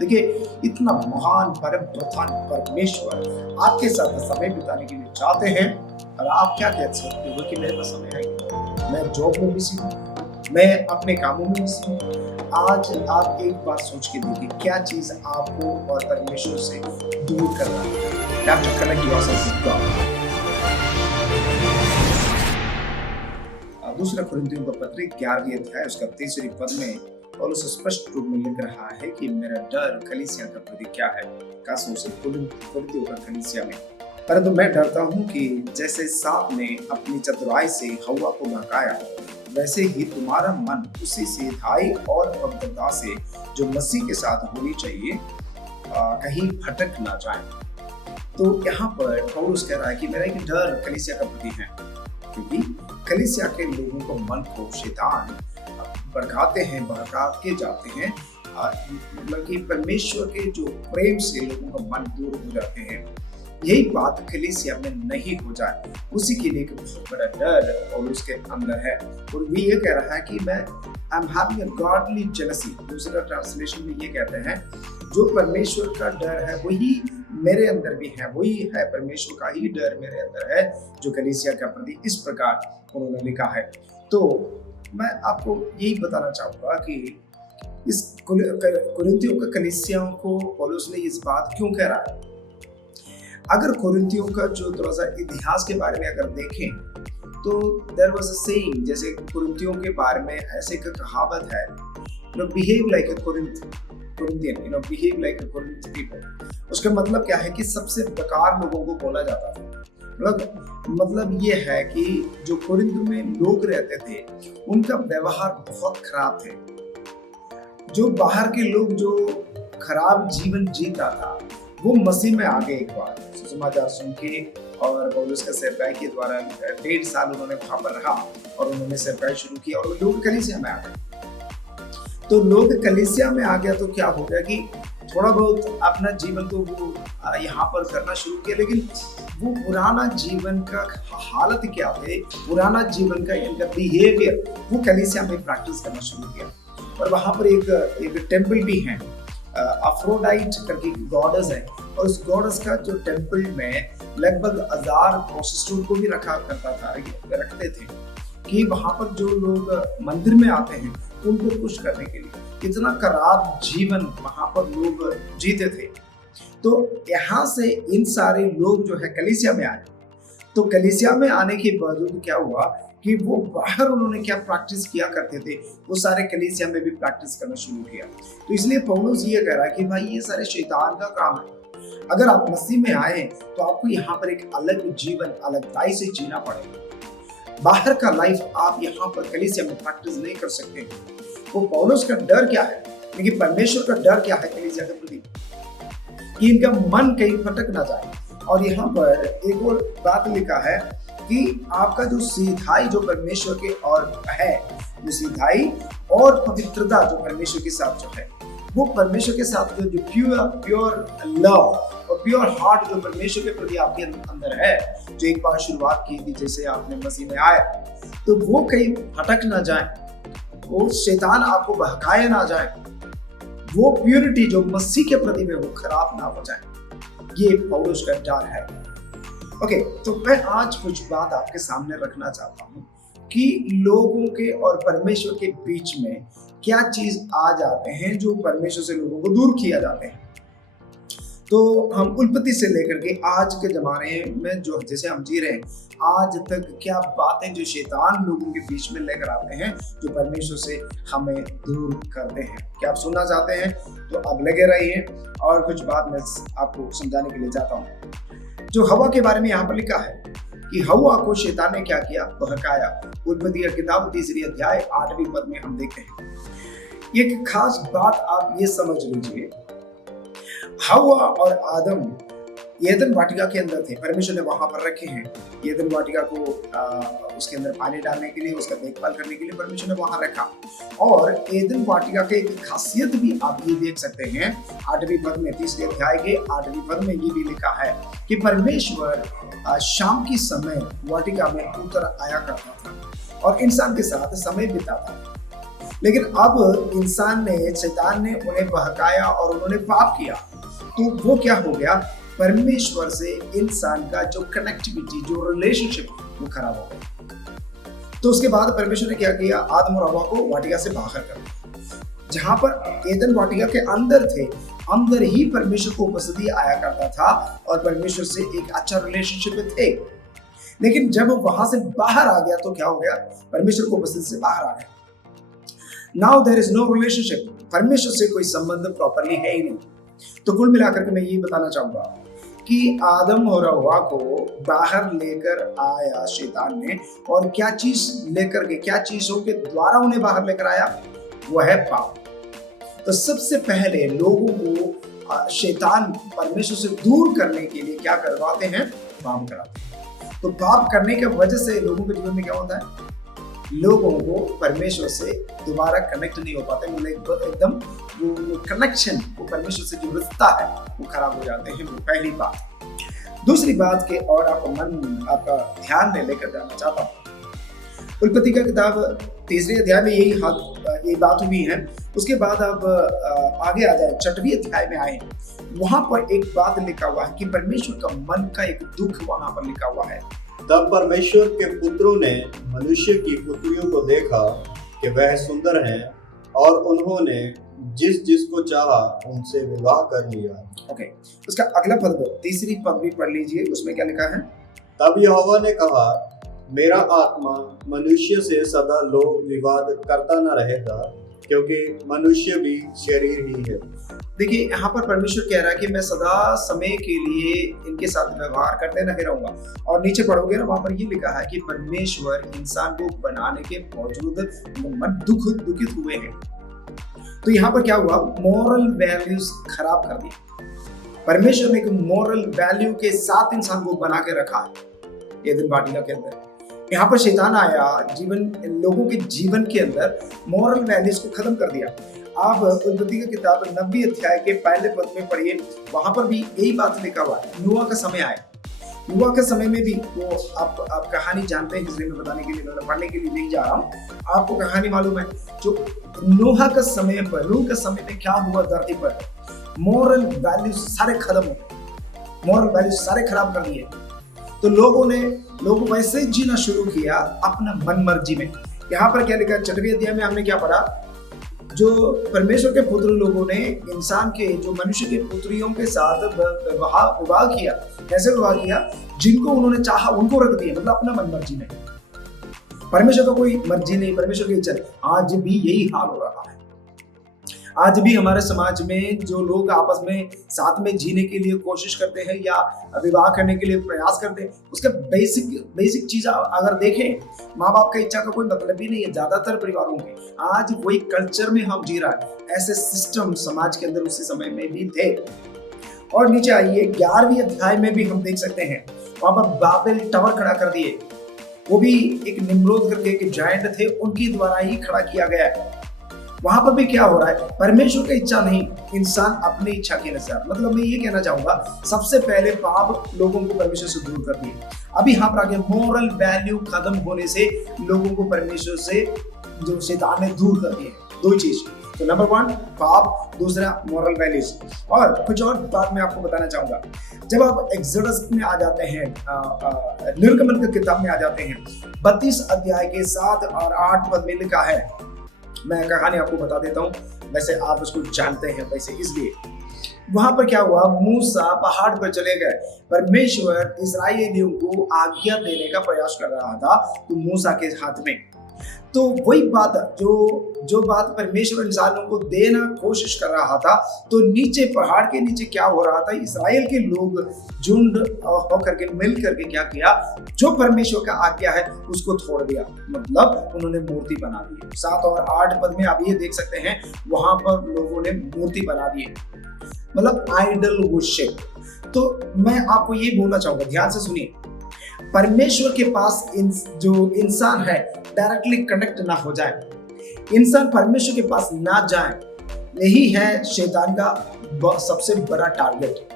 देखिए, इतना महान परम प्रधान परमेश्वर आपके साथ समय बिताने के लिए चाहते हैं और आप क्या कह सकते हो कि मेरे पास समय है ही नहीं। मैं जॉब में बिज़ी हूँ, मैं अपने कामों में बिज़ी हूँ। आज आप एक बार सोच के देखिए, क्या चीज़ आपको और परमेश्वर से दूर कर रहा है? You have to connect yourself with God। दूसरा कुरिन्थियों का पत्र 11वें अध्याय उसका 3रे पद में पौलुस स्पष्ट रूप में लिख रहा है कि मेरा डर कलीसिया का प्रति क्या है। खास रूप से कुरिन्थियों का कलीसिया में। परंतु मैं डरता हूँ कि जैसे सांप ने अपनी चतुराई से हव्वा को बहकाया, वैसे ही तुम्हारा मन उसी सीधाई और पवित्रता से जो मसीह के साथ होनी चाहिए कहीं भटक ना जाए। तो यहाँ पर पौलुस कह रहा है कि मेरा एक डर कलीसिया का प्रति है, क्योंकि कलीसिया के लोगों को मन को शैतान भड़काते हैं, भड़का के जाते हैं, मतलब कि परमेश्वर के जो प्रेम से लोगों का मन दूर हो जाते हैं। यही बात कलीसिया में नहीं हो जाए, उसी के लिए एक बहुत बड़ा डर और उसके अंदर है। और वो ये कह रहा है कि मैं I am having a godly jealousy. दूसरा ट्रांसलेशन में ये कहते हैं, जो परमेश्वर का डर है वही मेरे अंदर भी है, वही है परमेश्वर का ही डर मेरे अंदर है, जो कलीसिया के प्रति इस प्रकार उन्होंने लिखा है। तो मैं आपको यही बताना चाहूंगा कि इस कुरिन्थियों के कलीसियाओं को पौलुस ने इस बात क्यों कह रहा है। अगर कुरिन्थियों का जो थोड़ा सा इतिहास के बारे में अगर देखें तो देयर वाज अ सेइंग, जैसे कुरिन्थियों के बारे में ऐसे एक कहावत है, behave like a Corinthian, behave like a Corinth people। उसका मतलब क्या है कि सबसे बेकार लोगों को बोला जाता था। मतलब ये है कि जो कुरिन्थ में लोग रहते थे उनका व्यवहार बहुत खराब थे। जो बाहर के लोग जो खराब जीवन जीता था वो मसीह में आ गए एक बार सुसमाचार सुन के, और पौलुस का सेवकाई के द्वारा 1.5 साल उन्होंने वहां पर रहा और उन्होंने सेवकाई शुरू किया और लोग कलीसिया में आ गए। तो लोग कलीसिया में आ गया तो क्या हो गया कि थोड़ा बहुत अपना जीवन तो वो यहाँ पर करना शुरू किया, लेकिन वो पुराना जीवन का हालत क्या थे, पुराना जीवन का इनका बिहेवियर वो कलीसिया में प्रैक्टिस करना शुरू किया। और वहाँ पर एक टेम्पल भी है, अफ्रोडाइट करके गॉडेस है, और उस गॉडेस का जो टेम्पल में लगभग 1000 प्रोस्टिट्यूट को भी रखा करता था, रखते थे कि वहाँ पर जो लोग मंदिर में आते हैं उनको खुश करने के लिए। इतना खराब जीवन वहाँ पर लोग जीते थे। तो यहाँ से इन सारे लोग जो है कलीसिया में आए। तो कलीसिया में आने के बावजूद क्या हुआ कि वो बाहर उन्होंने क्या प्रैक्टिस किया करते थे वो सारे कलीसिया में भी प्रैक्टिस करना शुरू किया। तो इसलिए पौलुस ये कह रहा है कि भाई ये सारे शैतान का काम है। अगर आप मसीह में आए तो आपको यहाँ पर एक अलग जीवन अलगताई से जीना पड़ेगा। बाहर का लाइफ आप यहाँ पर कलीसिया में प्रैक्टिस नहीं कर सकते। वो पौलुस का डर क्या है, लेकिन परमेश्वर का डर क्या है कलीसिया के प्रति, कि इनका मन कहीं भटक ना जाए। और यहाँ पर एक और बात लिखा है कि आपका जो सीधाई जो परमेश्वर के और है, वो सीधाई और पवित्रता जो परमेश्वर के साथ जो है, वो परमेश्वर के साथ जो प्योर लव और प्योर हार्ट जो परमेश्वर के प्रति आपके अंदर है, जो एक बार शुरुआत की थी जैसे आपने मसीह में आया, तो वो कहीं भटक ना जाए, वो शैतान आपको बहकाए ना जाए, वो प्योरिटी जो मसीह के प्रति में वो खराब ना हो जाए। ये पौलुस का डर है। ओके, तो मैं आज कुछ बात आपके सामने रखना चाहता हूँ कि लोगों के और परमेश्वर के बीच में क्या चीज आ जाते हैं जो परमेश्वर से लोगों को दूर किया जाते हैं। तो हम उत्पत्ति से लेकर के आज के जमाने में जो जैसे हम जी रहे हैं आज तक, क्या बातें जो शैतान लोगों के बीच में लेकर आते हैं जो परमेश्वर से हमें दूर करते हैं। क्या आप सुनना चाहते हैं तो अब लगे रहिए और कुछ बात मैं आपको समझाने के लिए चाहता हूँ। जो हवा के बारे में यहाँ पर लिखा है कि हवा को शैतान ने क्या किया, बहकाया। उत्पत्ति की किताब 3 अध्याय 8वें पद में हम देखते हैं। एक खास बात आप ये समझ लीजिए, हवा और आदम एदन वाटिका के अंदर थे, परमेश्वर ने वहां पर रखे हैं। एदन वाटिका को उसके अंदर पानी डालने के लिए, उसका देखभाल करने के लिए परमेश्वर ने वहां रखा। और एदन वाटिका के एक खासियत भी आप ये देख सकते हैं 8वें पद में, 3 अध्याय के 8वें पद में ये भी लिखा है कि परमेश्वर शाम की समय वाटिका में उतर आया करता था और इंसान के साथ समय बिताता था। लेकिन अब इंसान ने, शैतान ने उन्हें बहकाया और उन्होंने पाप किया, तो वो क्या हो गया, परमेश्वर से इंसान का जो कनेक्टिविटी, जो रिलेशनशिप, वो खराब हो गया। तो उसके बाद परमेश्वर ने क्या किया, आदम और हवा को वाटिका से बाहर कर दिया। जहां पर एदन वाटिका के अंदर थे, अंदर ही परमेश्वर को उपस्थिति आया करता था और परमेश्वर से एक अच्छा रिलेशनशिप में थे। लेकिन जब वहां से बाहर आ गया तो क्या हो गया, परमेश्वर को उपस्थिति से बाहर आ गया। Now there is no relationship, परमेश्वर से कोई संबंध प्रॉपरली है ही नहीं। तो कुल मिलाकर के मैं ये बताना चाहूंगा कि आदम और हव्वा को बाहर लेकर आया शैतान ने, और क्या चीज लेकर के, क्या चीजों के द्वारा उन्हें बाहर लेकर आया, वो है पाप। तो सबसे पहले लोगों को शैतान परमेश्वर से दूर करने के लिए क्या करवाते हैं, पाप कराते हैं। तो पाप करने की वजह से लोगों के जीवन में क्या होता है, लोगों को परमेश्वर से दोबारा कनेक्ट नहीं हो पाते, मतलब एकदम वो कनेक्शन, वो परमेश्वर से जो रिश्ता है वो खराब हो जाते हैं। वो पहली बात। दूसरी बात के और आपका ध्यान में लेकर जाना चाहता हूँ, उत्पत्ति का किताब 3 अध्याय में यही बात हुई है। उसके बाद अब आगे आ जाए, 6वें अध्याय में आए, वहां पर एक बात लिखा हुआ है कि परमेश्वर का मन का एक दुख वहां पर लिखा हुआ है। तब परमेश्वर के पुत्रों ने मनुष्य की पुत्रियों को देखा कि वह सुंदर हैं, और उन्होंने जिस जिसको चाहा उनसे विवाह कर लिया। ओके, उसका अगला पद, 3री पद भी पढ़ लीजिए, उसमें क्या लिखा है। तब यहोवा ने कहा, मेरा आत्मा मनुष्य से सदा लोभ विवाद करता न रहेगा, क्योंकि मनुष्य भी शरीर ही है। देखिए, यहाँ पर परमेश्वर कह रहा है कि मैं सदा समय के लिए इनके साथ व्यवहार करते नहीं रहूंगा। और नीचे पढ़ोगे ना, वहां पर ये लिखा है कि परमेश्वर इंसान को बनाने के बावजूद दुखित हुए हैं। तो यहाँ पर क्या हुआ, मॉरल वैल्यूज खराब कर दी। परमेश्वर ने एक मॉरल वैल्यू के साथ इंसान को बना के रखा है एदन वाटिका के अंदर। यहाँ पर शैतान आया, लोगों के जीवन के अंदर मॉरल वैल्यूज को खत्म कर दिया। आप उत्पत्ति का किताब 90 अध्याय के पहले पद में पढ़िए, वहां पर भी यही बात लिखा हुआ है। नूह का समय आया, नूह के समय में भी वो आप कहानी जानते हैं, इसलिए मैं बताने के लिए, पढ़ने के लिए नहीं जा रहा हूँ, आपको कहानी मालूम है। जो नूह के समय में क्या हुआ, धरती पर मॉरल वैल्यूज सारे खत्म हो गए, मॉरल वैल्यूज सारे खराब कर दिए। तो लोग वैसे जीना शुरू किया अपना मन मर्जी में। यहाँ पर क्या लिखा, 6वें अध्याय में हमने क्या पढ़ा, जो परमेश्वर के पुत्र लोगों ने इंसान के, जो मनुष्य के पुत्रियों के साथ विवाह किया। कैसे विवाह किया, जिनको उन्होंने चाहा उनको रख दिया, मतलब अपना मन मर्जी में। परमेश्वर का कोई मर्जी नहीं, परमेश्वर की इच्छा। आज भी यही हाल हो रहा है। आज भी हमारे समाज में जो लोग आपस में साथ में जीने के लिए कोशिश करते हैं या विवाह करने के लिए प्रयास करते हैं, उसका बेसिक चीज अगर देखें, माँ बाप का इच्छा का कोई मतलब ही नहीं है ज्यादातर परिवारों में। आज वही कल्चर में हम जी रहा है। ऐसे सिस्टम समाज के अंदर उसी समय में भी थे। और नीचे आइए, 11वीं अध्याय में भी हम देख सकते हैं, वहां पर बाबेल टावर खड़ा कर दिए। वो भी एक निम्रोद करके एक जायंट थे, उनकी द्वारा ही खड़ा किया गया है। वहां पर भी क्या हो रहा है, परमेश्वर की इच्छा नहीं, इंसान अपनी इच्छा के अनुसार। मतलब मैं ये कहना चाहूंगा, सबसे पहले पाप लोगों को परमेश्वर से दूर कर दिए। अभी यहाँ पर आगे मॉरल वैल्यू खत्म होने से लोगों को परमेश्वर से, जो शैतान ने, दूर कर दिए। दो चीज, तो नंबर 1 पाप, दूसरा मॉरल वैल्यूज। और कुछ और बात मैं आपको बताना चाहूंगा। जब आप एक्सोडस में आ जाते हैं, निर्गमन की किताब में आ जाते हैं, 32 अध्याय के 7 और 8 पद में लिखा है। मैं कहानी आपको बता देता हूँ, वैसे आप उसको जानते हैं, वैसे इसलिए वहां पर क्या हुआ, मूसा पहाड़ पर चले गए। परमेश्वर इस्राएलियों को आज्ञा देने का प्रयास कर रहा था, तो मूसा के हाथ में। तो वही बात, जो बात परमेश्वर इंसानों को देना कोशिश कर रहा था, तो नीचे पहाड़ के नीचे क्या हो रहा था, इस्राएल के लोग झुंड होकर के मिल करके क्या किया, जो परमेश्वर का आज्ञा है उसको तोड़ दिया। मतलब उन्होंने मूर्ति बना दी। 7 और 8 पद में आप ये देख सकते हैं, वहां पर लोगों ने मूर्ति बना दी, मतलब आइडल वर्शिप। तो मैं आपको ये बोलना चाहूंगा, ध्यान से सुनिए, परमेश्वर के पास जो इंसान है डायरेक्टली कनेक्ट ना हो जाए, इंसान परमेश्वर के पास ना जाए, यही है शैतान का सबसे बड़ा टारगेट।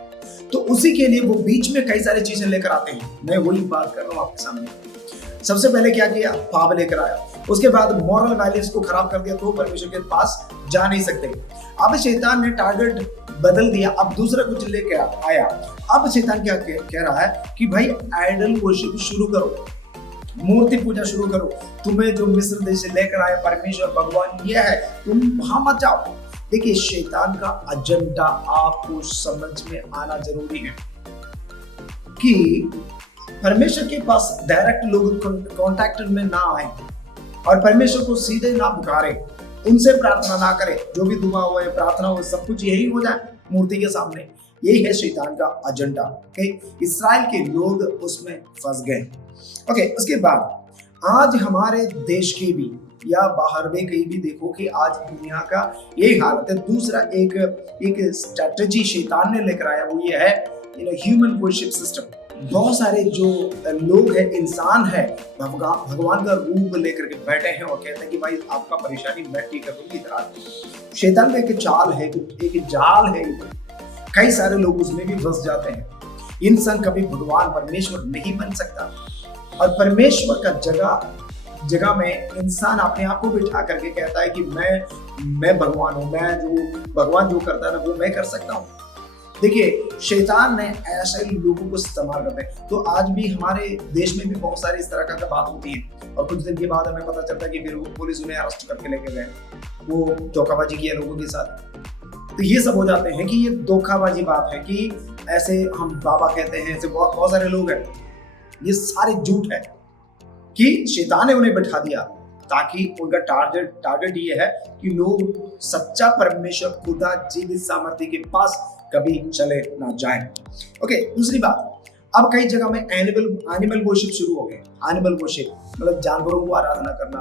तो उसी के लिए वो बीच में कई सारी चीजें लेकर आते हैं। मैं वही बात कर रहा हूँ आपके सामने। सबसे पहले क्या किया, पाप लेकर आया। उसके बाद मॉरल वैल्यूज को खराब कर दिया तो परमेश्वर के पास जा नहीं सकते। अब शैतान ने टारगेट बदल दिया, अब दूसरा कुछ लेके आया। अब शैतान क्या कह रहा है कि भाई आइडल वर्शिप शुरू करो, मूर्ति पूजा शुरू करो। तुम्हें जो मिस्र देश से लेकर आए परमेश्वर भगवान ये है, तुम वहां मत जाओ। देखिए शैतान का एजेंडा आपको समझ में आना जरूरी है कि परमेश्वर के पास डायरेक्ट लोग कांटेक्ट में ना आए और परमेश्वर को सीधे ना पुकारे, उनसे प्रार्थना ना करे, जो भी दुआ हो प्रार्थना हो सब कुछ यही हो जाए मूर्ति के सामने। यही है शैतान का एजेंडा। इस्राएल के लोग उसमें फंस गए। ओके, उसके बाद आज हमारे देश के भी या बाहर में कहीं भी देखो कि आज दुनिया का यही हालत है। दूसरा एक स्ट्रेटजी शैतान ने लेकर आया, वो ये है ह्यूमन वर्शिप सिस्टम। बहुत सारे जो लोग हैं, इंसान है, भगवान का रूप लेकर के बैठे हैं और कहते हैं कि भाई आपका परेशानी मैं ठीक कर दूंगी। शैतान का एक चाल है, एक जाल है, कई सारे लोग उसमें भी फंस जाते हैं। इंसान कभी भगवान परमेश्वर नहीं बन सकता और परमेश्वर का जगह में इंसान अपने आप को बिठा करके कहता है कि मैं भगवान हूं, मैं जो भगवान जो करता है ना वो मैं कर सकता हूं। देखिए शैतान ने ऐसे लोगों को इस्तेमाल करते हैं। तो आज भी हमारे देश में भी बहुत सारी इस तरह का बात होती है और कुछ दिन के बाद हमें पता चलता है कि फिर पुलिस उन्हें अरेस्ट करके लेके गए, वो धोखाबाजी किया लोगों के साथ। तो ये सब हो जाते हैं कि ये धोखाबाजी बात है कि ऐसे हम बाबा कहते हैं, ऐसे बहुत सारे लोग हैं, ये सारे झूठ है कि शैतान ने उन्हें बैठा दिया ताकि उनका टारगेट ये है कि लोग सच्चा परमेश्वर खुदा जीवित सामर्थ्य के पास कभी चले ना जाएं। ओके, दूसरी बात, अब कई जगह में एनिमल वर्शिप शुरू हो गए। एनिमल वर्शिप मतलब जानवरों को आराधना करना,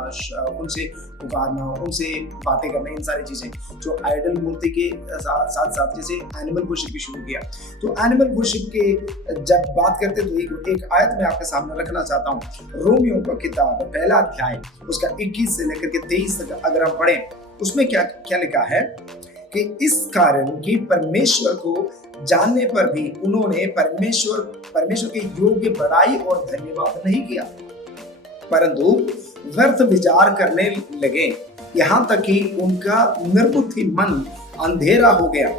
उनसे पुकारना, उनसे बातें करना, इन सारी चीजें जो आइडल मूर्ति के साथ साथ जैसे एनिमल वर्शिप भी शुरू किया। तो एनिमल वर्शिप के जब बात करते तो एक आयत में आपके सामने रखना चाहता हूँ। रोमियो का किताब पहला अध्याय उसका 21 से लेकर के 23 तक अगर हम पढ़ें, उसमें क्या लिखा है कि इस कारण कि परमेश्वर को जानने पर भी उन्होंने परमेश्वर के योग्य बड़ाई और धन्यवाद नहीं किया, परंतु व्यर्थ विचार करने लगे, यहाँ तक कि उनका निर्बुद्धि मन अंधेरा हो गया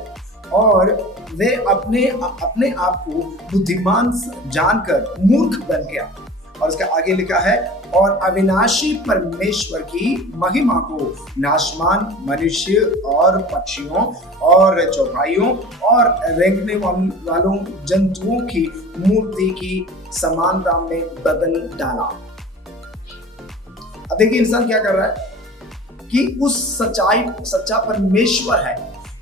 और वे अपने आप को बुद्धिमान जानकर मूर्ख बन गया। और इसका आगे लिखा है, और अविनाशी परमेश्वर की महिमा को नाशमान मनुष्य और पक्षियों और चौपाइयों और रेंगने वालों जंतुओं की मूर्ति की समानता में बदल डाला। अब देखिए इंसान क्या कर रहा है कि उस सच्चा परमेश्वर है,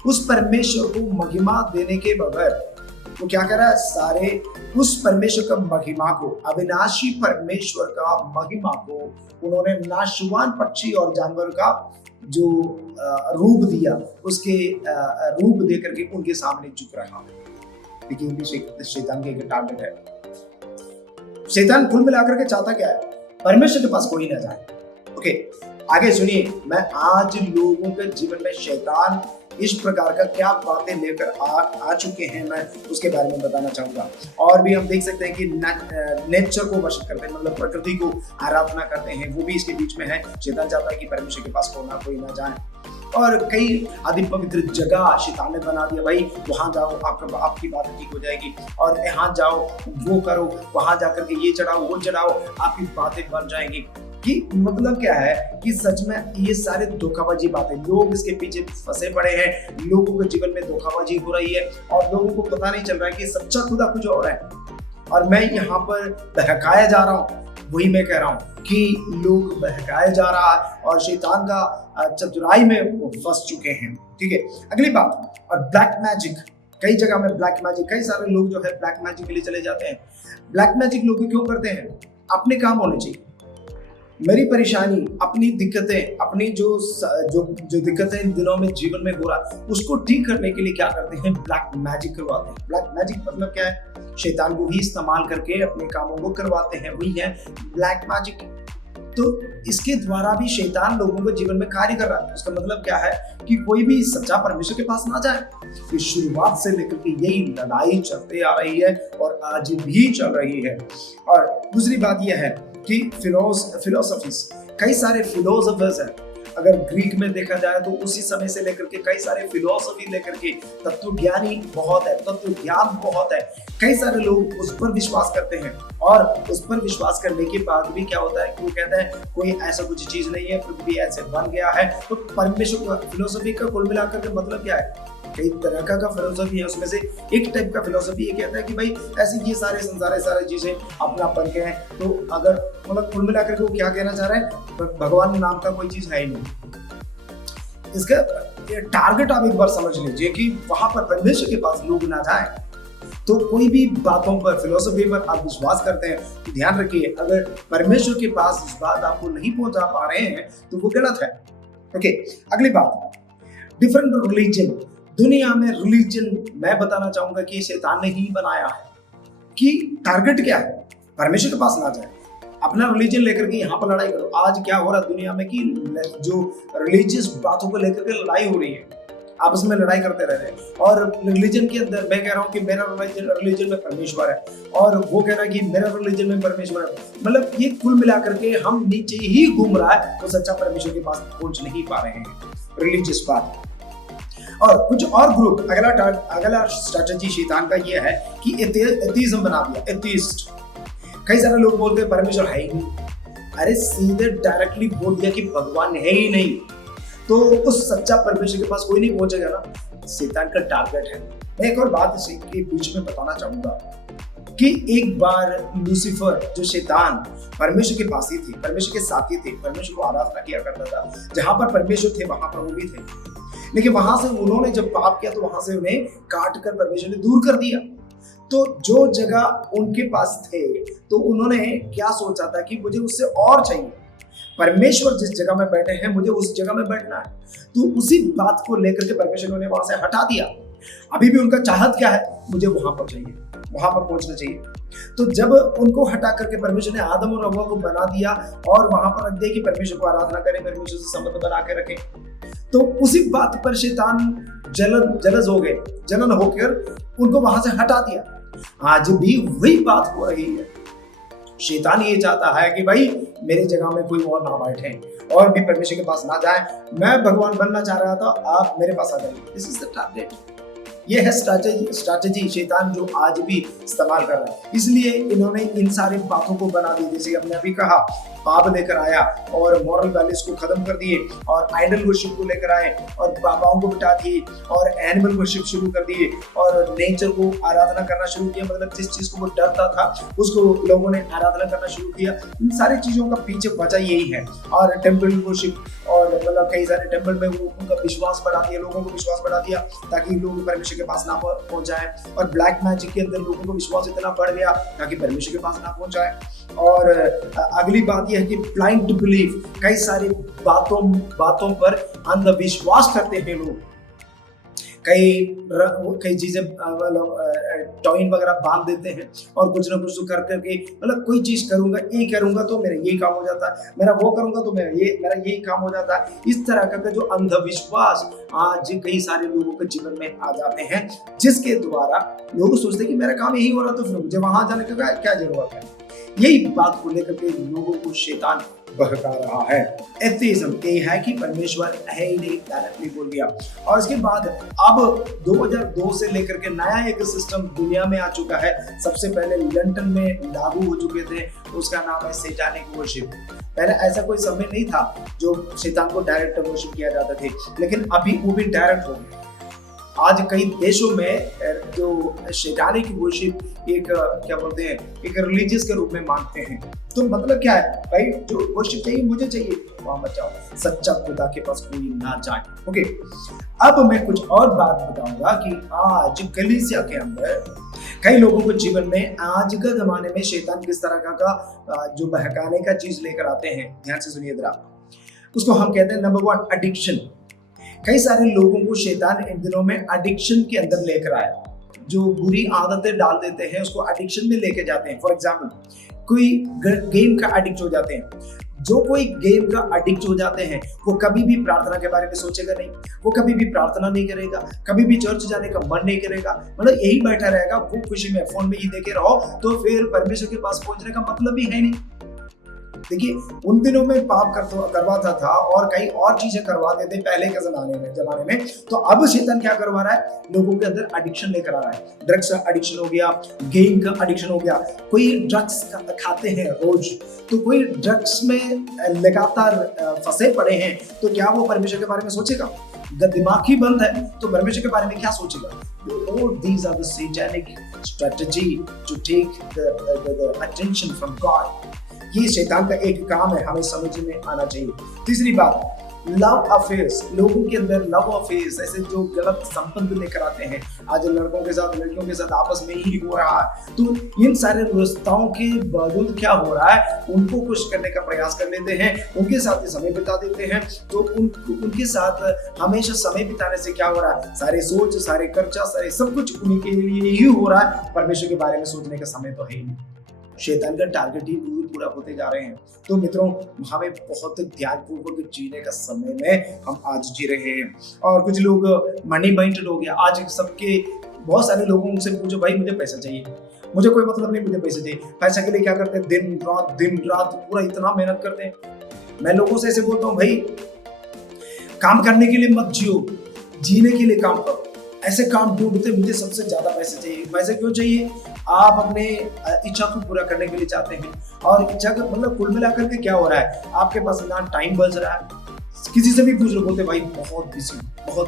उस परमेश्वर को महिमा देने के बगैर वो क्या कर रहा है, सारे उस परमेश्वर का महिमा को, अविनाशी परमेश्वर का महिमा को उन्होंने नाशवान पक्षी और जानवर का जो रूप दिया, उसके रूप दे करके उनके सामने झुक रहा। देखिए भी शैतान के टारगेट है। शैतान कुल मिलाकर के चाहता क्या है, परमेश्वर के पास कोई ना जाए। ओके, आगे सुनिए, मैं आज लोगों के जीवन में शैतान इस प्रकार का क्या बातें लेकर आ चुके हैं, मैं उसके बारे में बताना चाहूंगा। और भी हम देख सकते हैं कि नेचर को वर्शिप करते हैं, मतलब प्रकृति को आराधना करते हैं, वो भी इसके बीच में है। शैतान चाहता है कि परमेश्वर के पास कोई ना जाए। और कई आदि पवित्र जगह शैतान ने बना दिया, भाई वहां जाओ आपकी बात ठीक हो जाएगी, और यहाँ जाओ वो करो, वहां जाकर के ये चढ़ाओ वो चढ़ाओ, आपकी बातें बन जाएंगी। कि मतलब क्या है कि सच में ये सारे धोखाबाजी बातें, लोग इसके पीछे फंसे पड़े हैं, लोगों के जीवन में धोखाबाजी हो रही है और लोगों को पता नहीं चल रहा है कि सच्चा खुदा कुछ और है और मैं यहाँ पर बहकाया जा रहा हूँ। वही मैं कह रहा हूँ कि लोग बहकाया जा रहा है और शैतान का चतुराई में फंस चुके हैं। ठीक है, अगली बात, और ब्लैक मैजिक, कई जगह में ब्लैक मैजिक, कई सारे लोग जो है ब्लैक मैजिक के लिए चले जाते हैं। ब्लैक मैजिक लोग क्यों करते हैं, अपने काम होने चाहिए। मेरी परेशानी, अपनी दिक्कतें, अपनी जो दिक्कतें इन दिनों में जीवन में हो रहा है उसको ठीक करने के लिए क्या करते हैं, ब्लैक मैजिक करवाते हैं। ब्लैक मैजिक मतलब क्या है, शैतान को भी इस्तेमाल करके अपने कामों को करवाते हैं, वही है ब्लैक मैजिक। तो इसके द्वारा भी शैतान लोगों के जीवन में कार्य कर रहा है। उसका मतलब क्या है कि कोई भी सच्चा परमेश्वर के पास ना जाए। ये शुरुआत से लेकर के यही लड़ाई चलते आ रही है और आज भी चल रही है। और दूसरी बात यह है कि फिलोसफीज, कई सारे फिलोसफर्स हैं। अगर ग्रीक में देखा जाए तो उसी समय से लेकर के कई सारे फिलोसफी लेकर के तत्वज्ञानी बहुत है, तत्व ज्ञान बहुत है। कई सारे लोग उस पर विश्वास करते हैं और उस पर विश्वास करने के बाद भी क्या होता है कि वो कहता है कोई ऐसा कुछ चीज नहीं है, पृथ्वी ऐसे बन गया है। तो परमेश्वर फिलोसफी का कुल मिलाकर के मतलब क्या है? कई तरह का फिलोसफी है, उसमें से एक टाइप का फिलोसफी ये कहता है कि भाई ऐसे ये सारे संसार सारी चीजें अपना बन गए हैं। तो अगर मतलब कुल मिलाकर के वो क्या कहना चाह रहे हैं, भगवान नाम का कोई चीज है ही नहीं। इसका टारगेट आप एक बार समझ लीजिए कि वहां पर परमेश्वर के पास लोग ना जाए। तो कोई भी बातों पर, फिलोसफी पर आप विश्वास करते हैं तो ध्यान रखिए, अगर परमेश्वर के पास इस बात आपको नहीं पहुंचा पा रहे हैं तो वो गलत है। ओके, अगली बात, डिफरेंट रिलीजन। दुनिया में रिलीजन मैं बताना चाहूंगा कि शैतान ने ही बनाया है कि टारगेट क्या है, परमेश्वर के पास ना जाए, अपना रिलीजन लेकर के यहाँ पर लड़ाई करो। आज क्या हो रहा है दुनिया में कि जो रिलीजियस बातों को लेकर के लड़ाई हो रही है, आपस में लड़ाई करते रह रहे हैं। और रिलीजन के अंदर मैं कह रहा हूँ कि मेरा रिलीजन में परमेश्वर है और वो कह रहा है कि मेरा रिलीजन में परमेश्वर है। मतलब ये कुल मिलाकर के हम नीचे ही घूम रहा है, तो सच्चा परमेश्वर के पास पहुंच नहीं पा रहे हैं रिलीजियस बात। और कुछ और ग्रुप, अगला स्ट्रेटजी शैतान का ये है कि एथीज्म बना दिया, एथीस्ट। कई सारे लोग बोलते हैं परमेश्वर है ही नहीं। अरे सीधे डायरेक्टली बोल दिया कि भगवान है ही नहीं, तो उस सच्चा परमेश्वर के पास कोई नहीं पहुंचेगा ना। शैतान का टारगेट है। मैं एक और बात इसी के बीच में बताना चाहूंगा कि एक बार लूसीफर जो शैतान परमेश्वर के पास ही थे, परमेश्वर के साथी थे, परमेश्वर को आराधना किया करता था। जहां पर परमेश्वर थे वहां पर वो भी थे, लेकिन वहां से उन्होंने जब पाप किया तो वहां से उन्हें काट कर परमेश्वर ने दूर कर दिया। तो जो जगह उनके पास थे तो उन्होंने क्या सोचा था कि मुझे उससे और चाहिए, परमेश्वर जिस जगह में बैठे हैं मुझे उस जगह में बैठना है। तो उसी बात को लेकर के परमेश्वर ने उन्हें वहां से हटा दिया। अभी भी उनका चाहत क्या है, मुझे वहां पर चाहिए, वहां पर पहुंचना चाहिए। तो जब उनको हटा करके परमेश्वर ने आदम और हव्वा को बना दिया और वहां पर रख दिया कि परमेश्वर को आराधना करें, परमेश्वर से संबंध बना के रखें, तो उसी बात पर शैतान जलन होकर उनको वहां से हटा दिया। आज भी वही बात हो रही है। शैतान ये चाहता है कि भाई मेरी जगह में कोई और ना बैठे और भी परमेश्वर के पास ना जाए। मैं भगवान बनना चाह रहा था, आप मेरे पास आ जाइए। This is the target. ये है स्ट्रैटेजी शैतान जो आज भी इस्तेमाल कर रहा है। इसलिए इन्होंने इन सारी बातों को बना दी, जैसे हमने अभी कहा, पाप लेकर आया और मॉरल वैल्यूज को खत्म कर दिए और आइडल वर्शिप को लेकर आए और बाबाओं को बिठा दिए और एनिमल वर्शिप शुरू कर दिए और नेचर को आराधना करना शुरू किया। मतलब जिस चीज को वो डरता था उसको लोगों ने आराधना करना शुरू किया। इन सारी चीजों का पीछे वजह यही है। और टेम्पल वर्शिप और मतलब कई सारे टेम्पल में वो उनका विश्वास बढ़ा दिया, लोगों को विश्वास बढ़ा दिया ताकि लोग परमेश्वर के पास ना पहुंच जाए। और ब्लैक मैजिक के अंदर लोगों को विश्वास इतना बढ़ गया ताकि परमेश्वर के पास ना पहुंच जाए। और अगली बात यह है कि ब्लाइंड बिलीफ, कई सारी बातों पर अंधविश्वास करते हैं लोग। कई चीजें मतलब टॉइन वगैरह बांध देते हैं और कुछ ना कुछ तो कर करके मतलब कोई चीज करूंगा, ये करूंगा तो मेरा ये काम हो जाता है, मेरा वो करूंगा तो मेरा यही काम हो जाता है। इस तरह का जो अंधविश्वास आज कई सारे लोगों के जीवन में आ जाते हैं, जिसके द्वारा लोग सोचते हैं कि मेरा काम यही हो रहा तो फिर मुझे वहां जाने का क्या जरूरत है। यही बात को लेकर के लोगों को शैतान बहका रहा है। एथीज्म ये है कि परमेश्वर है ही नहीं, डायरेक्टली बोल दिया। और इसके बाद अब 2002 से लेकर के नया एक सिस्टम दुनिया में आ चुका है। सबसे पहले लंदन में लागू हो चुके थे, उसका नाम है सैटानिक वर्शिप। पहले ऐसा कोई समय नहीं था जो शैतान को डायरेक्ट वर्शिप किया जाता थे, लेकिन अभी वो भी डायरेक्ट हो गया। आज कई देशों में जो शैतानिक वर्शिप एक क्या बोलते हैं, एक रिलीजियस के रूप में मानते हैं। तो मतलब क्या है भाई, जो वर्शिप चाहिए मुझे चाहिए, वहां मत जाओ, सच्चा खुदा के पास कोई ना जाए। ओके, अब मैं कुछ और बात बताऊंगा कि आज कलीसिया के अंदर कई लोगों को जीवन में आज के जमाने में शैतान किस तरह का जो बहकाने का चीज लेकर आते हैं। ध्यान से सुनिए जरा, उसको हम कहते हैं नंबर 1 एडिक्शन। कई सारे लोगों को शैतान इन दिनों में एडिक्शन के अंदर लेकर आया, जो बुरी आदतें डाल देते हैं उसको एडिक्शन में लेके जाते हैं। फॉर एग्जाम्पल, कोई गेम का एडिक्ट हो जाते हैं। जो कोई गेम का एडिक्ट हो जाते हैं वो कभी भी प्रार्थना के बारे में सोचेगा नहीं, वो कभी भी प्रार्थना नहीं करेगा, कभी भी चर्च जाने का मन नहीं करेगा, मतलब यही बैठा रहेगा वो खुशी में, फोन में ही देखे रहो, तो फिर परमेश्वर के पास पहुंचने का मतलब ही है नहीं। देखिए उन दिनों में पाप करवाता था और कई और चीजें करवाते थे पहले के जमाने में। तो अब शैतान क्या करवा रहा है, लोगों के अंदर एडिक्शन लेकर आ रहा है। ड्रग्स का एडिक्शन हो गया, गेम का एडिक्शन हो गया। कोई ड्रग्स खाते हैं रोज, तो कोई ड्रग्स में लगातार फंसे पड़े हैं, तो क्या वो परमेश्वर के बारे में सोचेगा? दिमाग ही बंद है तो परमेश्वर के बारे में क्या सोचेगा? These are the satanic strategy to take the attention from God. ये शैतान का एक काम है, हमें समझ में आना चाहिए। तीसरी बात, लव अफेयर्स। लोगों के अंदर लव अफेयर्स, ऐसे जो गलत संबंध लेकर आते हैं, आज लड़कों के साथ लड़कियों के साथ आपस में ही हो रहा है। तो इन सारे रिश्तों के बावजूद क्या हो रहा है, उनको खुश करने का प्रयास कर लेते हैं, उनके साथ ही समय बिता देते हैं। तो उनके साथ हमेशा समय बिताने से क्या हो रहा है, सारे सोच, सारे खर्चा, सारे सब कुछ उन्हीं के लिए ही हो रहा है। परमेश्वर के बारे में सोचने का समय तो है ही नहीं। शैतान का टारगेट ही पूरा होते जा रहे हैं। तो मित्रों, हमें बहुत ध्यानपूर्वक जीने का समय में हम आज जी रहे हैं। और कुछ लोग मनी माइंडेड हो गया। आज सबके बहुत सारे लोगों से पूछो, भाई मुझे पैसा चाहिए, मुझे कोई मतलब नहीं, मुझे पैसा चाहिए। पैसा के लिए क्या करते हैं, दिन रात पूरा इतना मेहनत करते हैं। मैं लोगों से ऐसे बोलता हूँ, भाई काम करने के लिए मत जियो, जीने के लिए काम करो। ऐसे काम ढूंढते, मुझे सबसे ज्यादा पैसे चाहिए। पैसे क्यों चाहिए? आप अपने इच्छा को पूरा करने के लिए चाहते हैं। और इच्छा का मतलब कुल मिलाकर के क्या हो रहा है, आपके पास ना टाइम बच रहा है। किसी से भी पूछ लो, बोलते भाई बहुत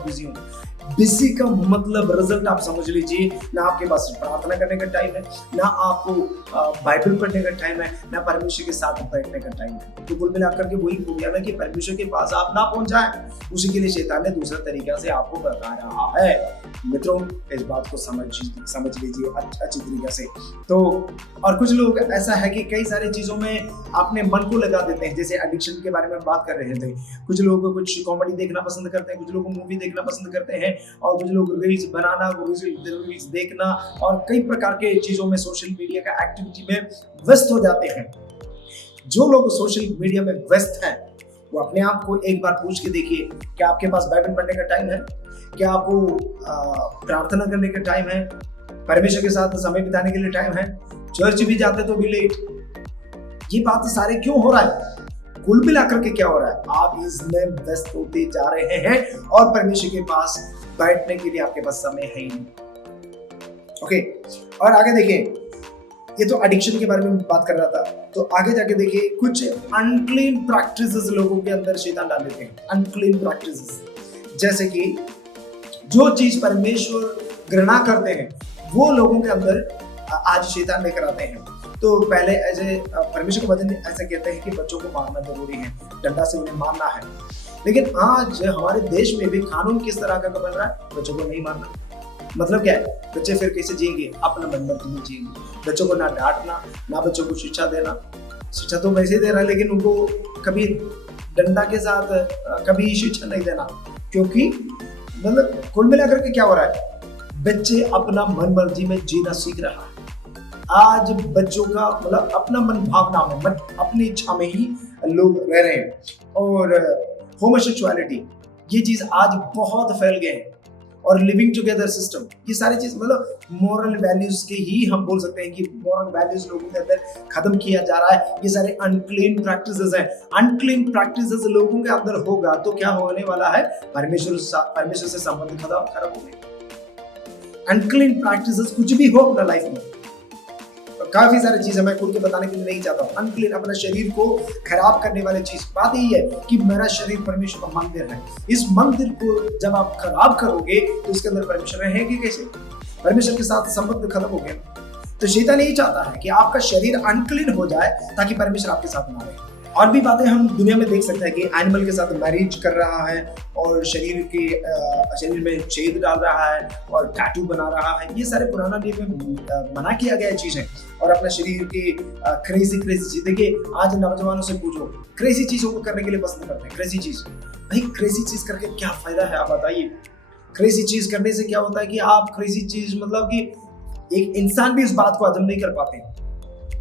बिजी हूँ। बिजी का मतलब रिजल्ट आप समझ लीजिए, ना आपके पास प्रार्थना करने का टाइम है, ना आपको बाइबल पढ़ने का टाइम है, ना परमेश्वर के साथ बैठने का टाइम है। तो कुल मिलाकर के वही हो गया ना कि परमेश्वर के पास आप ना पहुंच जाए, उसी के लिए शैतान ने दूसरा तरीका से आपको बता रहा है। मित्रों, इस बात को समझ लीजिए अच्छी तरीके से। तो और कुछ लोग ऐसा है कि कई सारी चीजों में अपने मन को लगा देते हैं। जैसे एडिक्शन के बारे में बात कर रहे थे, कुछ लोग कुछ कॉमेडी देखना पसंद करते हैं, कुछ लोग मूवी देखना पसंद करते हैं, और कुछ लोग रील्स बनाना, रील्स देखना और कई प्रकार के चीजों में सोशल मीडिया का एक्टिविटी में व्यस्त हो जाते हैं। जो लोग सोशल मीडिया में व्यस्त हैं, वो अपने आप को एक बार पूछ के देखिए, क्या आपके पास बाइबल पढ़ने का टाइम है? क्या आपको प्रार्थना करने का टाइम है? परमेश्वर के साथ समय बिताने के लिए टाइम है? चर्च भी जाते तो भी लेट। ये बात सारे क्यों हो रहा है? कुल मिलाकर के क्या हो रहा है, आप इसमें व्यस्त होते जा रहे हैं और परमेश्वर के पास बैठने के लिए आपके पास समय है ही नहीं। ओके, और आगे देखिए, ये तो एडिक्शन के बारे में बात कर रहा था। तो आगे जाके देखिए, कुछ अनक्लीन प्रैक्टिसेस लोगों के अंदर शैतान डाल देते हैं। अनक्लीन प्रैक्टिसेस, जैसे कि जो चीज परमेश्वर घृणा करते हैं, वो लोगों के अंदर आज शैतान लेकर आते हैं। तो पहले ऐसे परमेश्वर का वचन ऐसा कहते हैं कि बच्चों को मारना जरूरी है, डंडा से उन्हें मारना है। लेकिन आज हमारे देश में भी कानून किस तरह का बन रहा है, बच्चों को नहीं मारना। मतलब क्या है, बच्चे फिर कैसे जिएंगे? अपना मनमर्जी में जिएंगे। बच्चों को ना डांटना, ना बच्चों को शिक्षा देना। शिक्षा तो वैसे दे रहा है, लेकिन उनको कभी डंडा के साथ कभी शिक्षा नहीं देना। क्योंकि मतलब कुल मिलाकर के क्या हो रहा है, बच्चे अपना मनमर्जी में जीना सीख रहा है। आज बच्चों का मतलब अपना मन भावना में, अपनी इच्छा में ही लोग रह रहे हैं। और होमोसेक्सुअलिटी, ये चीज आज बहुत फैल गए हैं। और लिविंग टुगेदर सिस्टम, ये सारी चीज मतलब मॉरल वैल्यूज के ही हम बोल सकते हैं कि मॉरल वैल्यूज लोगों के अंदर खत्म किया जा रहा है। ये सारे अनक्लीन प्रैक्टिसेस हैं। अनक्लीन प्रैक्टिसेस लोगों के अंदर होगा तो क्या होने वाला है, परमेश्वर से संबंध खराब हो गए। अनक्लीन प्रैक्टिसेस कुछ भी हो अपना लाइफ में, काफी सारी चीजें मैं खुल के बताने के लिए नहीं चाहता हूँ। अनक्लीन, अपना शरीर को खराब करने वाली चीज। बात यही है कि मेरा शरीर परमेश्वर का मंदिर है। इस मंदिर को जब आप खराब करोगे तो इसके अंदर परमेश्वर रहेंगे कैसे? परमेश्वर के साथ संबंध खत्म हो गया। तो शैतान यही चाहता है कि आपका शरीर अनक्लीन हो जाए ताकि परमेश्वर आपके साथ ना रहे। और भी बातें हम दुनिया में देख सकते हैं कि एनिमल के साथ मैरिज कर रहा है और शरीर में छेद डाल रहा है और टैटू बना रहा है। ये सारे पुराना नियम में मना किया गया चीजें। और अपना शरीर के क्रेजी चीज, देखिए आज नौजवानों से पूछो, क्रेजी चीजों को करने के लिए पसंद करते हैं। क्रेजी चीज, भाई क्रेजी चीज करके क्या फायदा है, आप बताइए। क्रेजी चीज करने से क्या होता है कि आप क्रेजी चीज मतलब कि एक इंसान भी इस बात को हजम नहीं कर पाते।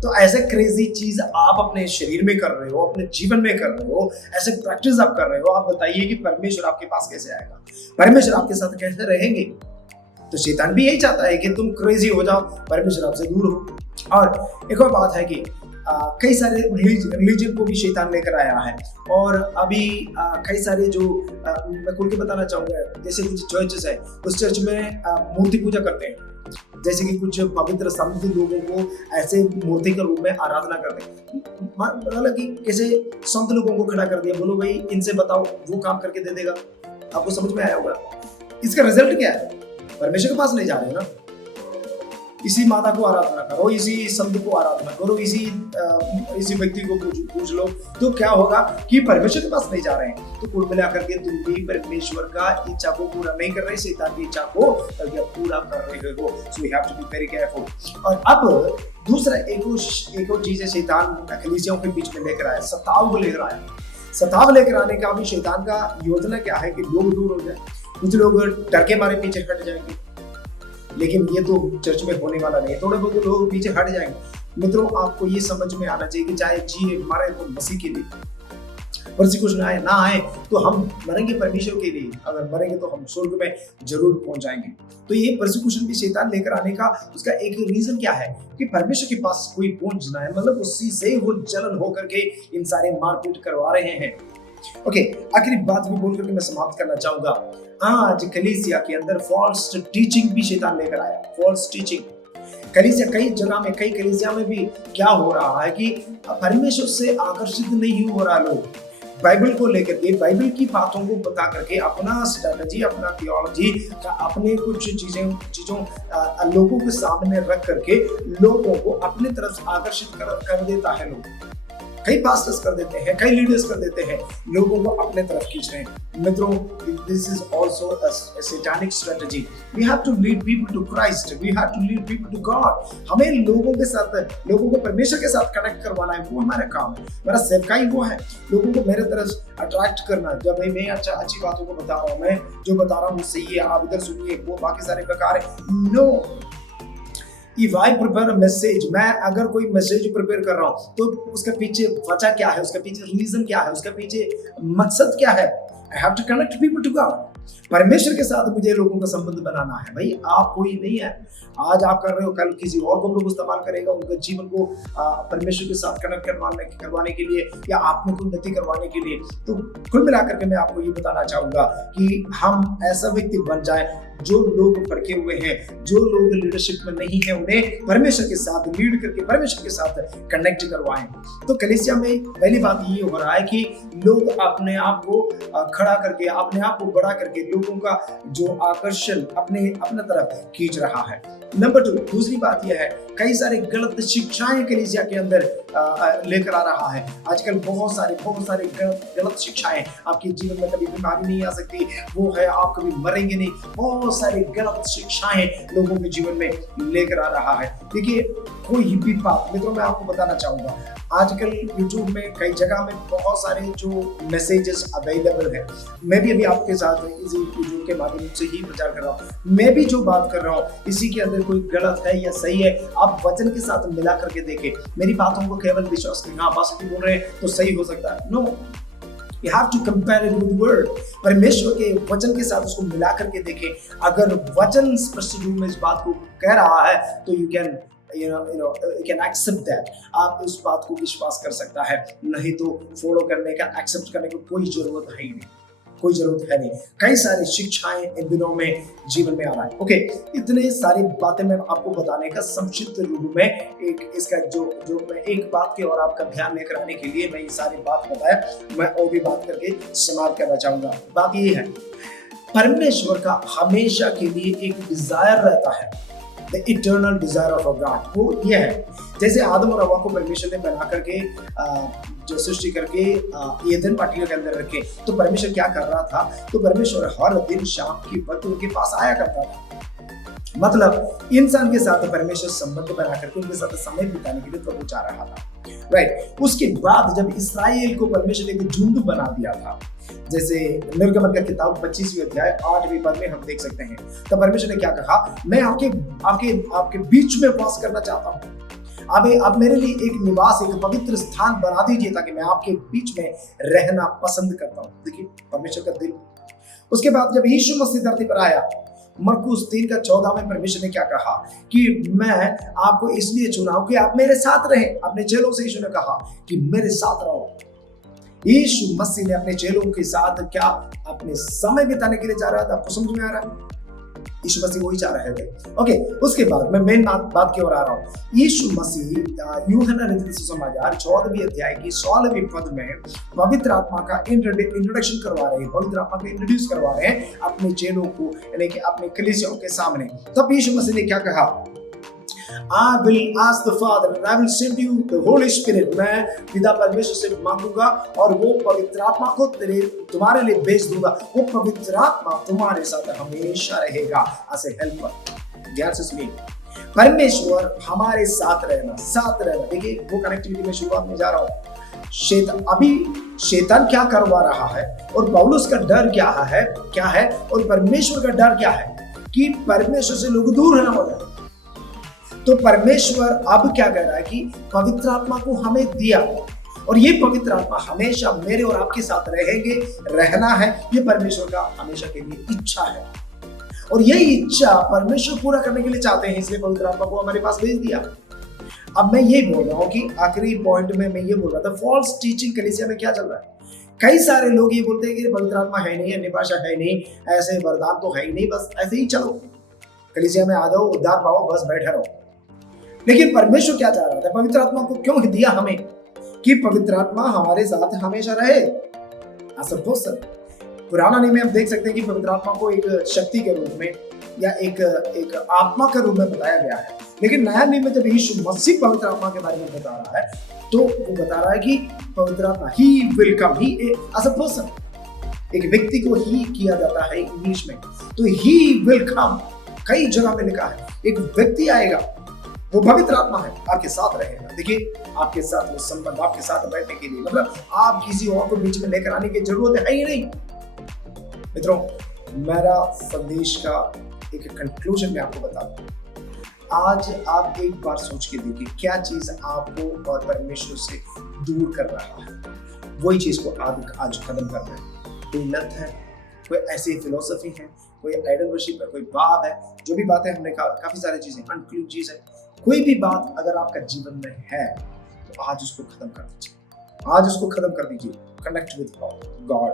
तो ऐसे क्रेजी चीज आप अपने शरीर में कर रहे हो, अपने जीवन में कर रहे हो, ऐसे प्रैक्टिस आप कर रहे हो। आप बताइए कि परमेश्वर आपके पास कैसे आएगा, परमेश्वर आपके साथ कैसे रहेंगे? तो शैतान भी यही चाहता है कि तुम क्रेजी हो जाओ, परमेश्वर आपसे दूर हो। और एक और बात है कि कई सारे रिलीजन को भी शैतान लेकर आया है। और अभी कई सारे जो मैं खुल के बताना चाहूँगा, जैसे कुछ चर्चेस है, उस चर्च में मूर्ति पूजा करते हैं। जैसे कि कुछ पवित्र संत लोगों को ऐसे मूर्ति के रूप में आराधना करते हैं। मतलब कि कैसे संत लोगों को खड़ा कर दिया, बोलो भाई इनसे बताओ, वो काम करके दे देगा। आपको समझ में आया होगा इसका रिजल्ट क्या है? परमेश्वर के पास नहीं जा रहे ना। इसी माता को आराधना करो, इसी संत को आराधना करो, इसी व्यक्ति को पूछ लो, तो क्या होगा कि परमेश्वर के पास नहीं जा रहे हैं। तो कुल मिलाकर के तुम भी परमेश्वर का इच्छा को पूरा नहीं कर रहे, शैतान की इच्छा को पूरा कर रहे हो। So you have to be very careful. और अब दूसरा एक और चीज है, शैतान कलीसियाओं के बीच में लेकर आया, सताव को लेकर आया। सताव लेकर आने का भी शैतान का योजना क्या है कि लोग दूर हो जाए। कुछ लोग डर के मारे पीछे हट जाएंगे, लेकिन ये तो चर्च में होने वाला नहीं है। थोड़े बहुत लोग पीछे हट जाएंगे। मित्रों, आपको ये समझ में आना चाहिए कि चाहे जिए मरे तो मसीह के लिए, परसिक्यूशन आए ना आए तो हम मरेंगे परमेश्वर के लिए। अगर मरेंगे तो हम स्वर्ग में जरूर पहुंच जाएंगे। तो ये परसिक्यूशन भी शैतान लेकर आने का उसका एक रीजन क्या है कि परमेश्वर के पास कोई पहुंचना है, मतलब उसी से वो जलन होकर के इन सारे मारपीट करवा रहे हैं। ओके, आखिरी बात भी बोल करके मैं समाप्त करना चाहूंगा। आज कलीसिया के अंदर फॉल्स टीचिंग भी शैतान लेकर आया। फॉल्स टीचिंग कलीसिया कई जगह में, कई कलीसिया में भी क्या हो रहा है कि परमेश्वर से आकर्षित नहीं हो रहा लोग। बाइबल को लेकर के, बाइबल की बातों को बता करके अपना स्ट्रेटजी, अपना थियोलॉजी का, अपने कुछ चीजों लोगों के सामने रख करके लोगों को अपनी तरफ आकर्षित कर देता है। लोग कई पास्टर्स कर देते हैं, कई लीडर्स कर देते हैं, लोगों को अपने तरफ खींच रहे हैं। मित्रों, this is also a satanic strategy. We have to lead people to Christ, we have to lead people to God. हमें लोगों को परमेश्वर के साथ कनेक्ट करवाना है, वो हमारा काम है, हमारा सेवकाई वो है, लोगों को मेरे तरफ अट्रैक्ट करना। जब मैं अच्छी बातों को बता रहा हूँ, मैं जो बता रहा हूँ सही है, आप इधर सुनिए, वो बाकी सारे प्रकार है। No, If I prepare a message, मैं अगर कोई मैसेज प्रिपेयर कर रहा हूँ तो उसके पीछे वजह क्या है, उसके पीछे रीजन क्या है, उसके पीछे मकसद क्या है। I have to connect people to God. परमेश्वर के साथ मुझे लोगों का संबंध बनाना है। भाई आप कोई नहीं है, आज आप कर रहे हो, कल किसी और को प्रभु इस्तेमाल करेगा उनके जीवन को परमेश्वर के साथ कनेक्ट करवाने के लिए, या आप में उन्नति करवाने के लिए। तो कुल मिलाकर के मैं आपको ये बताना चाहूंगा कि हम ऐसा व्यक्ति बन जाए, जो लोग भड़के हुए हैं, जो लोग लीडरशिप में नहीं है, उन्हें परमेश्वर के साथ लीड करके परमेश्वर के साथ कनेक्ट करवाएं। तो कलीसिया में पहली बात ये हो रहा है कि लोग अपने आप को खड़ा करके, अपने आप को बड़ा करके लोगों का जो आकर्षण अपने तरफ खींच रहा है। नंबर 2, दूसरी बात यह है, कई सारे गलत शिक्षाएं कलीसिया के अंदर लेकर आ रहा है। आजकल बहुत सारे गलत शिक्षाएं, आपके जीवन में कभी बीमारी नहीं आ सकती, वो है आप कभी मरेंगे नहीं, बहुत सारी गलत शिक्षाएं लोगों के जीवन में लेकर आ रहा है। देखिए, कोई भी बात, मित्रों मैं आपको बताना चाहूंगा, आजकल यूट्यूब में कई जगह में बहुत सारे जो मैसेजेस अवेलेबल है। मैं भी अभी आपके साथ इसी वीडियो के माध्यम से ही प्रचार कर रहा हूँ। मैं भी जो बात कर रहा हूँ, इसी के अंदर कोई गलत है या सही है, आप वचन के साथ मिला करके देखें। मेरी बातों को केवल विश्वास करें, हाँ पास्टर जी बोल रहे हैं तो सही हो सकता है। No, You have to compare it with word. परमेश्वर के वचन के साथ उसको मिला करके देखें। अगर वचन स्पष्ट रूप में इस बात को कह रहा है तो you can accept that. आप उस बात को विश्वास कर सकता है, नहीं तो फॉलो करने का, एक्सेप्ट करने की कोई जरूरत है ही नहीं, कोई जरूरत है नहीं। कई सारी शिक्षाएं इन दिनों में जीवन में आ रहा है। ओके, इतने सारी बातें मैं आपको बताने का संक्षिप्त रूप में इसका जो मैं एक बात की और आपका ध्यान लेकर आने के लिए मैं ये सारी बात बताया, मैं और भी बात करके समाप्त करना चाहूंगा। बात ये है, परमेश्वर का हमेशा के लिए एक डिजायर रहता है, the eternal desire of God. वो ये है, जैसे आदम और हवा को परमेश्वर ने बना करके जो सृष्टि करके ईदन वाटिका के अंदर रखे, तो परमेश्वर क्या कर रहा था, तो परमेश्वर हर दिन शाम की वक्त उनके पास आया करता था। मतलब इंसान के साथ परमेश्वर संबंध बना करके उनके साथ समय बिताने के लिए प्रभु चाह रहा था। राइट, उसके बाद जब इस्राएल को परमेश्वर ने एक झुंड बना दिया था, जैसे निर्गमन का किताब 25वें अध्याय 8वें पद में हम देख सकते हैं, तब परमेश्वर ने क्या कहा, मैं आपके बीच में वास करना चाहता हूँ। अब मेरे लिए एक निवास, एक पवित्र स्थान बना दीजिए ताकि मैं आपके बीच में रहना पसंद करता हूँ। देखिए परमेश्वर का दिल। उसके बाद जब यीशु मसीह धरती पर आया मरकुस 3:14 में परमेश्वर ने क्या कहा कि मैं आपको इसलिए चुना हूं कि आप मेरे साथ रहे। अपने चेलों से यीशु ने कहा कि मेरे साथ रहो। यीशु मसीह ने अपने चेलों के साथ क्या अपने समय बिताने के लिए जा रहा था? आपको समझ में आ रहा है? यीशु मसीह वही चाह रहे थे। ओके, उसके बाद मैं मेन बात की ओर आ रहा हूँ। यीशु मसीह यूहन्ना रचित सुसमाचार 14वीं अध्याय की 16वीं पद में पवित्र आत्मा का इंट्रोडक्शन करवा रहे हैं, पवित्र आत्मा को इंट्रोड्यूस करवा रहे हैं अपने चेलों को, यानी कि अपने कलीसियाओं के सामने। तब यीशु मसीह ने क्या कहा? I will ask the Father and I will send you the Holy Spirit. मैं पिता परमेश्वर से मांगूंगा और वो पवित्र आत्मा को तुम्हारे लिए भेज दूंगा। वो पवित्र आत्मा तुम्हारे साथ हमेशा रहेगा as a helper. ध्यान से सुनिए, परमेश्वर हमारे साथ रहना। देखिए वो कनेक्टिविटी में शुरुआत में जा रहा हूँ। शैतान क्या करवा रहा है और पौलुस का डर क्या है और परमेश्वर का डर क्या है कि परमेश्वर से लोग दूर रहना हो जाए। तो परमेश्वर अब क्या कह रहा है कि पवित्र आत्मा को हमें दिया और ये पवित्र आत्मा हमेशा मेरे और आपके साथ रहना है। ये परमेश्वर का हमेशा के लिए इच्छा है और यही इच्छा परमेश्वर पूरा करने के लिए चाहते हैं, इसलिए पवित्र आत्मा को हमारे पास भेज दिया। अब मैं ये बोल रहा हूँ कि आखिरी पॉइंट में मैं ये बोल रहा था, फॉल्स टीचिंग कलीसिया में क्या चल रहा है? कई सारे लोग ये बोलते हैं कि पवित्र आत्मा है नहीं, अन्य भाषा है नहीं, ऐसे वरदान तो है ही नहीं, बस ऐसे ही चलो, कलीसिया में आ जाओ, उद्धार पाओ, बस बैठे रहो। लेकिन परमेश्वर क्या चाह रहा था? पवित्र आत्मा को क्यों दिया हमें? कि पवित्र आत्मा हमारे साथ हमेशा रहे। पुराना नियम में हम देख सकते हैं कि पवित्र आत्मा को एक शक्ति के रूप में या एक आत्मा के रूप में बताया गया है। लेकिन नया नियम में जब यीशु मसीह पवित्र आत्मा के बारे में बता रहा है तो वो बता रहा है कि पवित्र आत्मा ही will come, he as a person, एक व्यक्ति को ही किया जाता है इंग्लिश में, तो ही विल कम कई जगह में लिखा है, एक व्यक्ति आएगा, वो पवित्र आत्मा है, आपके साथ रहेगा। देखिए आपके साथ वो संबंध, आपके साथ बैठने के लिए, मतलब आप किसी और को बीच में लेकर आने की जरूरत है ही नहीं। मित्रों, मेरा संदेश का एक कंक्लूजन में आपको बता दूं, आज आप एक बार सोच के देखिए क्या चीज आपको और परमेश्वर से दूर कर रहा है। वही चीज को आज खत्म करना है। कोई लत है, कोई ऐसी फिलोसफी है, कोई आइडल वर्शिप है, कोई भाव है, जो भी बातें हमने कहा, काफी सारी चीजें, अनक्लीन चीज है, कोई भी बात अगर आपका जीवन में है तो आज उसको खत्म कर दीजिए, आज उसको खत्म कर दीजिए। कनेक्ट विद गॉड,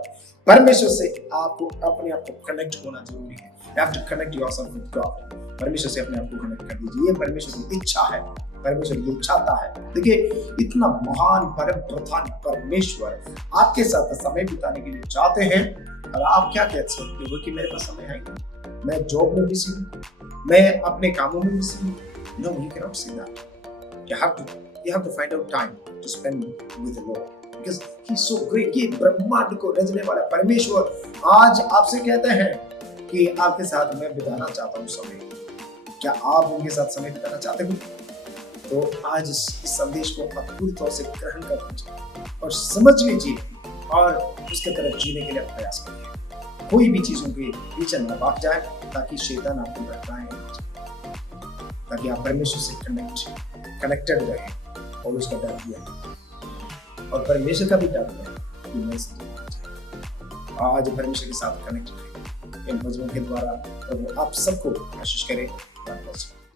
परमेश्वर से आपको अपने आप को कनेक्ट होना जरूरी है। You have to connect yourself with God. परमेश्वर से अपने आप को कनेक्ट कर दीजिए, ये परमेश्वर की इच्छा है, परमेश्वर ये चाहता है। देखिए इतना महान परम प्रधान परमेश्वर आपके साथ समय बिताने के लिए चाहते हैं और आप क्या कह सकते हो कि मेरे पास समय है नहीं, मैं जॉब में बिजी हूँ, मैं अपने कामों में बिजी हूँ। No, you cannot say that. You have to find out time to spend with the Lord because He's so great. ये ब्रह्मांड को रचने वाला परमेश्वर आज आपसे कहते हैं कि आपके साथ मैं बिताना चाहता हूँ समय। क्या आप उनके साथ समय बिताना चाहते हो? तो आज इस संदेश को आप पूरी तौर से ग्रहण कर लीजिए और समझ लीजिए और उसके तरफ जीने के लिए प्रयास करिए। कोई भी चीजों के पीछे न भाग जाए ताकि शैतान आपको भटकाए, ताकि आप परमेश्वर से कनेक्टेड रहें और उसका डर भी है और परमेश्वर का भी डर है कि मैं आज परमेश्वर के साथ कनेक्ट रहें। इन भजनों के द्वारा प्रभु आप सबको आशीष करें।